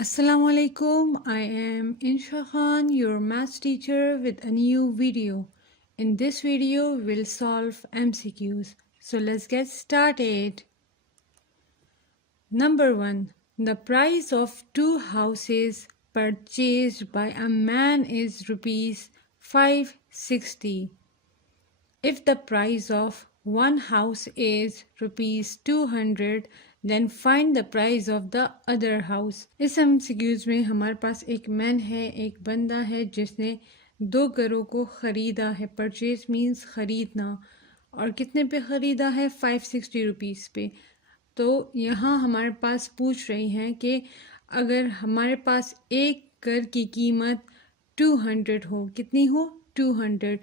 Assalamu alaikum. I am Insha Khan, your maths teacher with a new video. In this video, we'll solve MCQs. So let's get started. Number 1. The price of two houses purchased by a man is rupees 560. If the price of one house is rupees 200, then find the price of the other house. इस MCQs में हमारे पास एक man है, एक बंदा है जिसने दो घरों को ख़रीदा है. परचेज मीन्स ख़रीदना. और कितने पे ख़रीदा है? 560 रुपीज़ पे. तो यहाँ हमारे पास पूछ रही हैं कि अगर हमारे पास एक घर की कीमत 200 हो, कितनी हो? 200.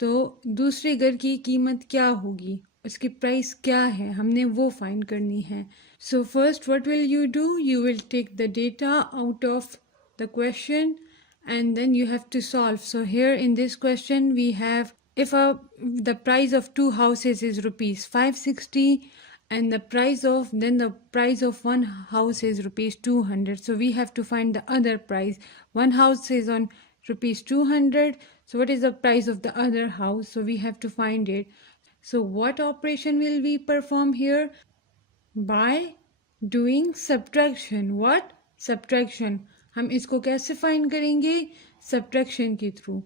तो दूसरे घर की कीमत क्या होगी, उसकी प्राइस क्या है, हमने वो फाइंड करनी है. So first what will you do? You will take the data out of the question and then you have to solve. So here in this question we have, if the price of two houses is rupees 560 and the price of one house is rupees 200, so we have to find the other price. One house is on rupees 200, so what is the price of the other house? So we have to find it. So what operation will we perform here? By doing subtraction. What? Subtraction. हम इसको कैसे find करेंगे? Subtraction के through.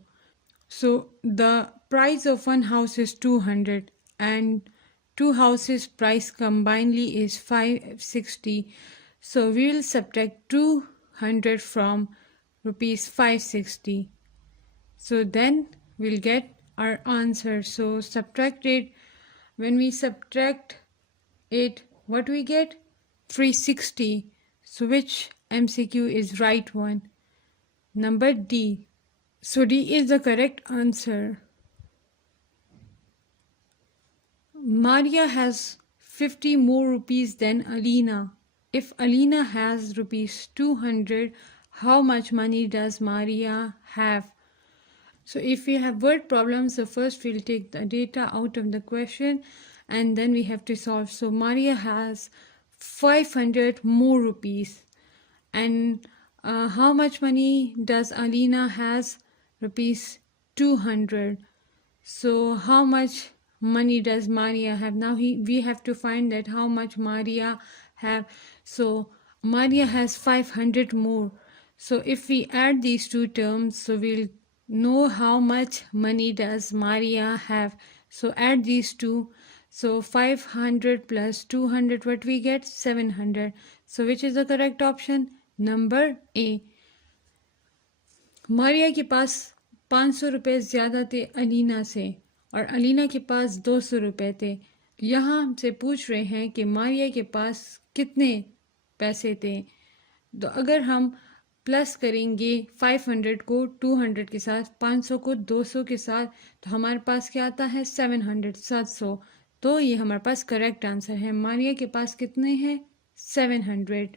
So the price of one house is 200 and two houses price combinedly is 560. So we will subtract 200 from rupees 560. So then we'll get our answer. So subtract it. When we subtract it, what we get? 360. So which MCQ is right one? Number D. So D is the correct answer. Maria has 50 more rupees than Alina. If Alina has rupees 200, how much money does Maria have? So if we have word problems, so first we'll take the data out of the question and then we have to solve. So Maria has 500 more rupees. And how much money does Alina has? Rupees 200. So how much money does Maria have? Now we have to find that how much Maria have. So Maria has 500 more. So if we add these two terms, so we'll know how much money does Maria have. So add these two. So 500 plus 200, what we get? 700. So which is the correct option? Number A. Maria के पास 500 रुपये ज़्यादा थे अलीना से और अलीना के पास 200 रुपये थे. यहाँ हमसे पूछ रहे हैं कि मारिया के पास कितने पैसे थे. तो अगर हम प्लस करेंगे 500 को 200 के साथ, 500 को 200 के साथ, तो हमारे पास क्या आता है? 700. तो ये हमारे पास करेक्ट आंसर है. मारिया के पास कितने हैं? 700.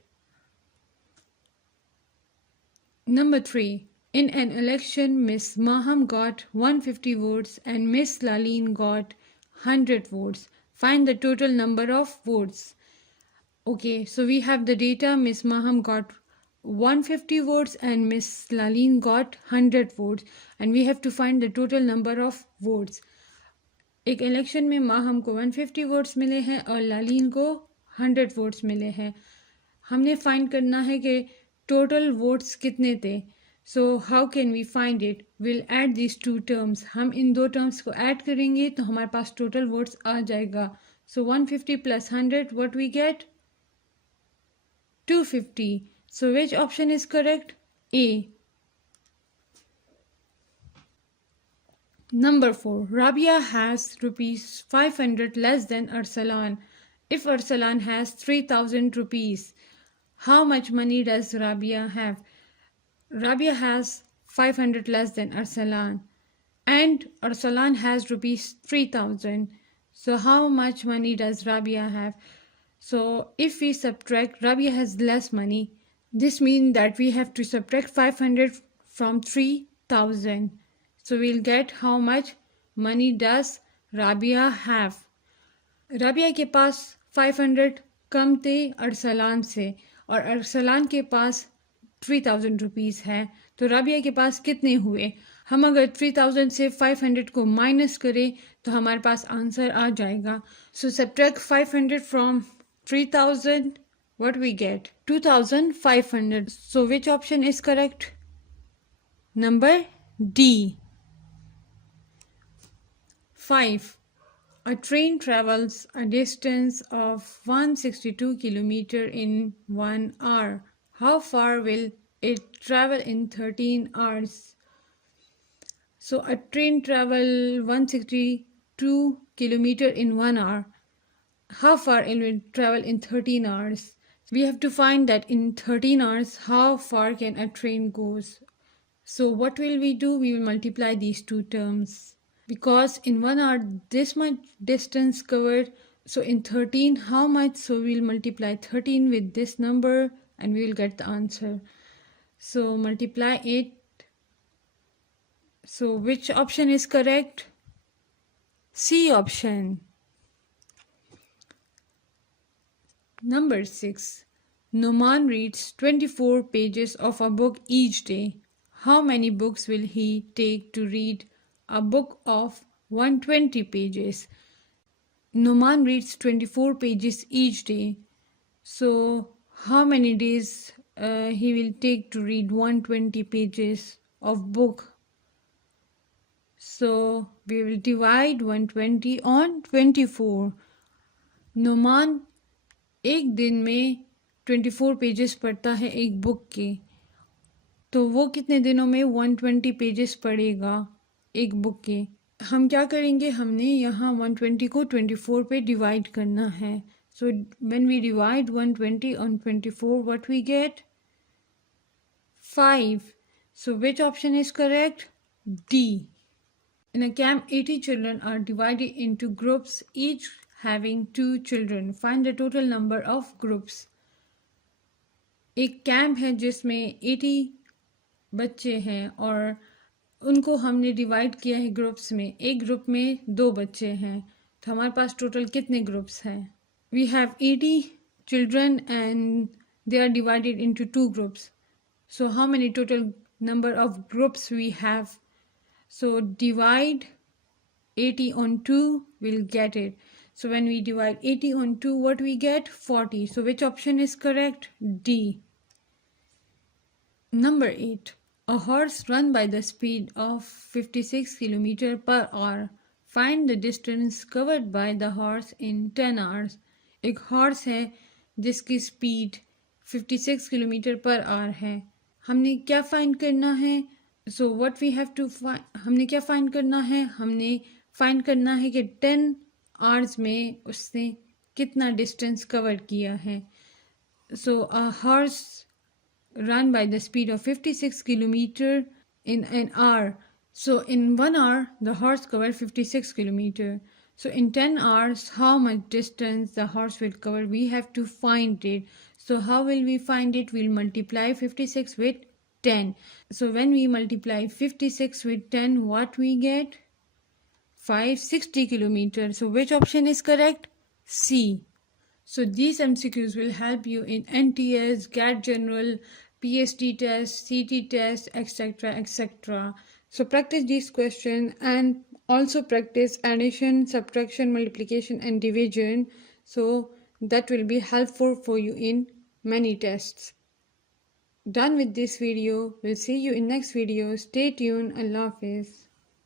Number 3. In an election, Miss Maham got 150 votes and Miss Laleen got 100 votes. Find the total number of votes. Okay, so we have the data. Miss Maham got 150 votes and Miss Laleen got 100 votes. And we have to find the total number of votes. एक election में माहम को 150 votes मिले हैं और लालीन को 100 votes मिले हैं. हमने फाइंड करना है कि टोटल वोट्स कितने थे. So how can we find it? Will add this to terms. हम इन दो टर्म्स को ऐड करेंगे तो हमारे पास टोटल वोट्स आ जाएगा. So 150 plus 100, what we get? 250. So which option is correct? A. Number 4. Rabia has rupees 500 less than Arsalan. If Arsalan has 3000 rupees, how much money does Rabia have? Rabia has 500 less than Arsalan and Arsalan has rupees 3000. So how much money does Rabia have? So if we subtract, Rabia has less money. This means that we have to subtract 500 from 3000. So we'll get how much money does Rabia have. Rabia के पास 500 कम थे अरसलान से और अरसलान के पास 3000 rupees है, तो राबिया के पास कितने हुए? हम अगर 3000 से 500 को माइनस करें तो हमारे पास आंसर आ जाएगा. सो subtract 500 from 3000, what we get? 2500. So which option is correct? Number D. 5. A train travels a distance of 162 km in 1 hour. How far will it travel in 13 hours? So a train travel 162 km in 1 hour. How far it will travel in 13 hours? We have to find that in 13 hours, how far can a train goes? So what will we do? We will multiply these two terms. Because in 1 hour, this much distance covered. So in 13, how much? So we'll multiply 13 with this number and we will get the answer. So multiply it. So which option is correct? C option. Number 6. Noman reads 24 pages of a book each day. How many books will he take to read a book of 120 pages? Noman reads 24 pages each day. So how many days he will take to read 120 pages of book? So we will divide 120 on 24. Noman एक दिन में 24 pages पढ़ता है एक book के, तो वो कितने दिनों में 120 पेजेस पढ़ेगा एक बुक के? हम क्या करेंगे, हमने यहाँ 120 को 24 पे डिवाइड करना है. So when we divide 120 on 24, what we get? 5. So which option is correct? D. In a camp, 80 children are divided into groups, each having 2 children. Find the total number of groups. एक camp है जिसमें 80 बच्चे हैं और उनको हमने divide किया है ग्रुप्स में. एक ग्रुप में 2 बच्चे हैं, तो हमारे पास टोटल कितने ग्रुप्स हैं? We have 80 children and they are divided into 2 groups. So how many total number of groups we have? So divide 80 on 2, we'll get it. So when we divide 80 on 2, what we get? 40. So which option is correct? D. Number 8. A horse run by the speed of 56 km per hour. Find the distance covered by the horse in 10 hours. एक horse है जिसकी speed 56 kilometre per hour है. हमने क्या find करना है? So what we have to हमने क्या फाइंड करना है? हमने फाइंड करना है कि 10 आवर्स में उसने कितना डिस्टेंस कवर किया है. So a horse run by the speed of 56 kilometer in an hour. So in 1 hour, the horse covered 56 kilometer. So in 10 hours, how much distance the horse will cover? We have to find it. So how will we find it? We'll multiply 56 with 10. So when we multiply 56 with 10, what we get? 560 kilometers. So which option is correct? C. So these MCQs will help you in NTS, GAT General, PST test, CT test, etc. etc. So practice these questions and also practice addition, subtraction, multiplication and division. So that will be helpful for you in many tests. Done with this video. We'll see you in next video. Stay tuned. Allah Hafiz.